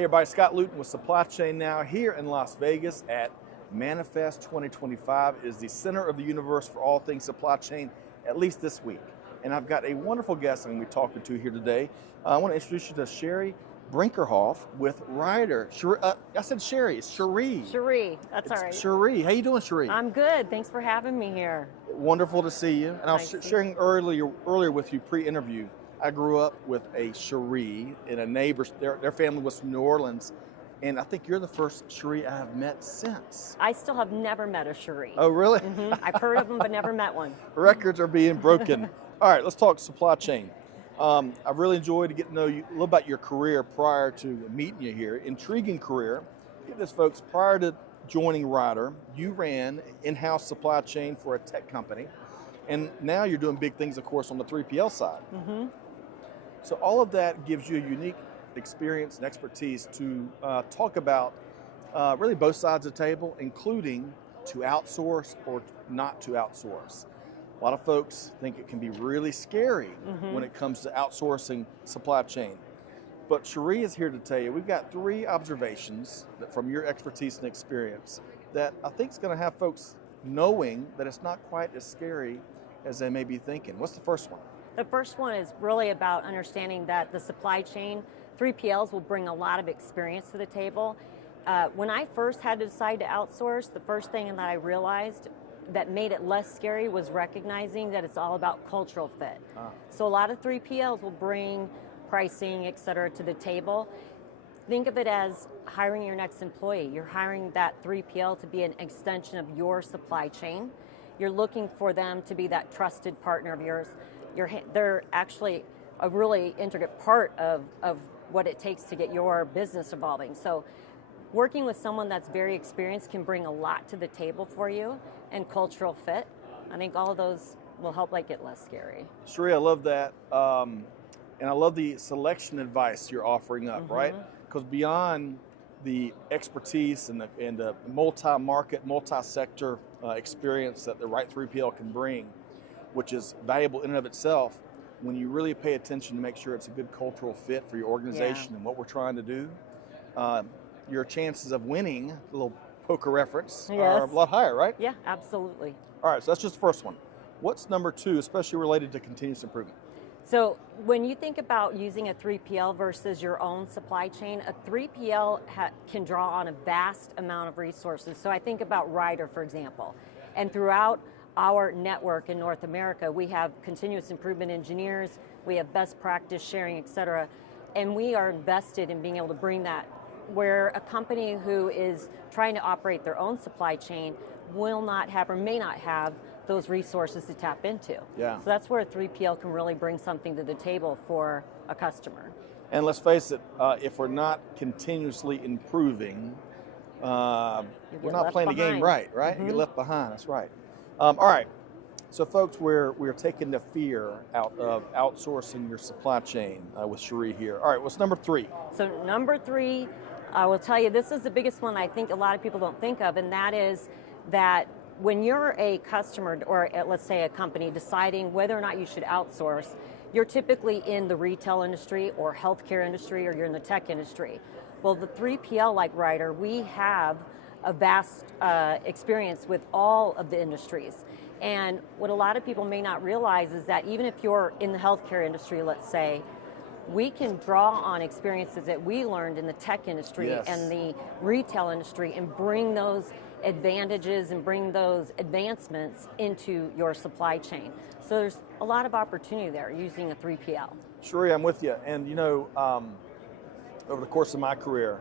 Hey everybody, Scott Luton with Supply Chain Now here in Las Vegas at Manifest 2025. It is the center of the universe for all things supply chain, at least this week. And I've got a wonderful guest I'm going to be talking to here today. I want to introduce you to Cherie Brinkerhoff with Ryder. I said Cherie, it's Cherie. Cherie, that's all right. Cherie, how you doing, Cherie? I'm good. Thanks for having me here. Wonderful to see you. And I was sharing earlier with you pre-interview. I grew up with a Cherie and a neighbor. Their family was from New Orleans, and I think you're the first Cherie I have met since. I still have never met a Cherie. Oh, really? Mm-hmm. I've heard of them, but never met one. Records are being broken. All right, let's talk supply chain. I've really enjoyed to get to know you a little about your career prior to meeting you here. Intriguing career. Get this, folks. Prior to joining Ryder, you ran in-house supply chain for a tech company, and now you're doing big things, of course, on the 3PL side. Mm-hmm. So all of that gives you a unique experience and expertise to talk about really both sides of the table, including to outsource or not to outsource. A lot of folks think it can be really scary when it comes to outsourcing supply chain. But Cherie is here to tell you, we've got 3 observations that from your expertise and experience that I think is going to have folks knowing that it's not quite as scary as they may be thinking. What's the first one? The first one is really about understanding that the supply chain, 3PLs will bring a lot of experience to the table. When I first had to decide to outsource, the first thing that I realized that made it less scary was recognizing that it's all about cultural fit. So a lot of 3PLs will bring pricing, et cetera, to the table. Think of it as hiring your next employee. You're hiring that 3PL to be an extension of your supply chain. You're looking for them to be that trusted partner of yours. They're actually a really intricate part of what it takes to get your business evolving. So working with someone that's very experienced can bring a lot to the table for you, and cultural fit. I think all of those will help make it less scary. Cherie, I love that. And I love the selection advice you're offering up, right? Because beyond the expertise and the multi-market, multi-sector experience that the right 3PL can bring, which is valuable in and of itself, when you really pay attention to make sure it's a good cultural fit for your organization and what we're trying to do, your chances of winning, a little poker reference, are a lot higher, right? Yeah, absolutely. All right, so that's just the first one. What's number 2, especially related to continuous improvement? So when you think about using a 3PL versus your own supply chain, a 3PL can draw on a vast amount of resources. So I think about Ryder, for example, and throughout our network in North America, we have continuous improvement engineers, we have best practice sharing, et cetera, and we are invested in being able to bring that where a company who is trying to operate their own supply chain will not have or may not have those resources to tap into. Yeah. So that's where a 3PL can really bring something to the table for a customer. And let's face it, if we're not continuously improving, we're not playing the game right? You get left behind, that's right. All right, so folks, we're taking the fear out of outsourcing your supply chain with Cherie here. All right, what's number 3? So number 3, I will tell you, this is the biggest one I think a lot of people don't think of, and that is that when you're a customer or let's say a company deciding whether or not you should outsource, you're typically in the retail industry or healthcare industry or you're in the tech industry. Well, the 3PL like Ryder, we have a vast experience with all of the industries. And what a lot of people may not realize is that even if you're in the healthcare industry, let's say, we can draw on experiences that we learned in the tech industry and the retail industry and bring those advantages and bring those advancements into your supply chain. So there's a lot of opportunity there using a 3PL. Cherie, I'm with you. And you know, over the course of my career,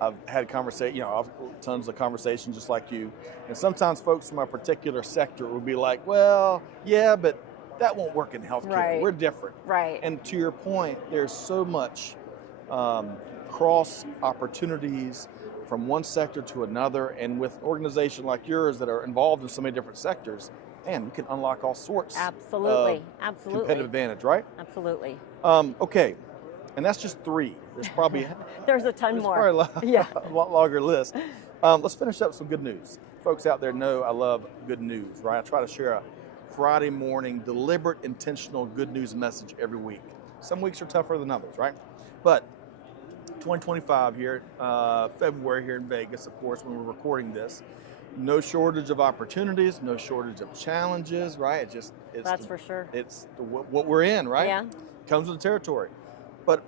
I've had tons of conversations just like you. And sometimes folks from a particular sector will be like, well, yeah, but that won't work in healthcare. Right. We're different. Right. And to your point, there's so much cross opportunities from one sector to another. And with an organization like yours that are involved in so many different sectors, man, we can unlock all sorts of competitive advantage, right? Absolutely. Okay. And that's just 3. There's probably there's a ton more. Probably a lot longer list. Let's finish up with some good news. Folks out there know I love good news, right? I try to share a Friday morning, deliberate, intentional good news message every week. Some weeks are tougher than others, right? But 2025 here, February here in Vegas, of course, when we're recording this. No shortage of opportunities, no shortage of challenges, right? That's for sure. It's what we're in, right? Yeah. Comes with the territory. But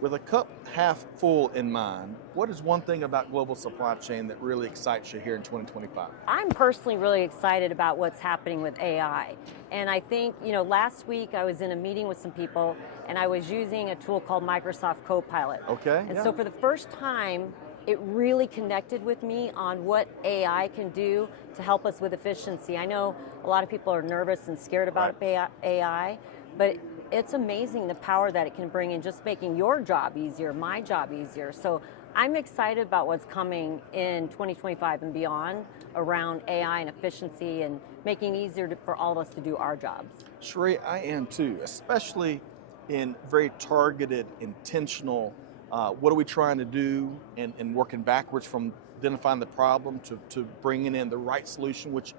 with a cup half full in mind, what is one thing about global supply chain that really excites you here in 2025? I'm personally really excited about what's happening with AI. And I think, last week I was in a meeting with some people and I was using a tool called Microsoft Copilot. Okay. And so for the first time, it really connected with me on what AI can do to help us with efficiency. I know a lot of people are nervous and scared about AI, but it's amazing the power that it can bring in just making your job easier, my job easier. So I'm excited about what's coming in 2025 and beyond around AI and efficiency and making it easier for all of us to do our jobs. Cherie, I am too, especially in very targeted, intentional, what are we trying to do, and working backwards from identifying the problem to bringing in the right solution, which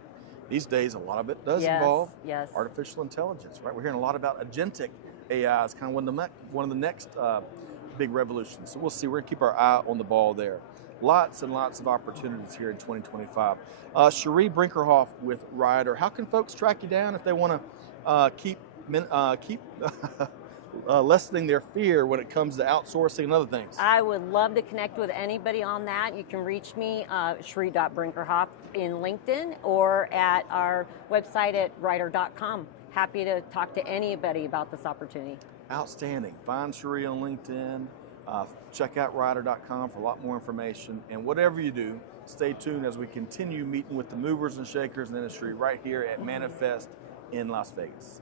these days a lot of it does involve artificial intelligence, right? We're hearing a lot about agentic AI is kind of one of the next big revolutions. So we'll see. We're going to keep our eye on the ball there. Lots and lots of opportunities here in 2025. Cherie Brinkerhoff with Ryder. How can folks track you down if they want to keep lessening their fear when it comes to outsourcing and other things? I would love to connect with anybody on that. You can reach me, Cherie.Brinkerhoff, in LinkedIn or at our website at Ryder.com. Happy to talk to anybody about this opportunity. Outstanding. Find Cherie on LinkedIn. Check out Ryder.com for a lot more information. And whatever you do, stay tuned as we continue meeting with the movers and shakers in the industry right here at Manifest in Las Vegas.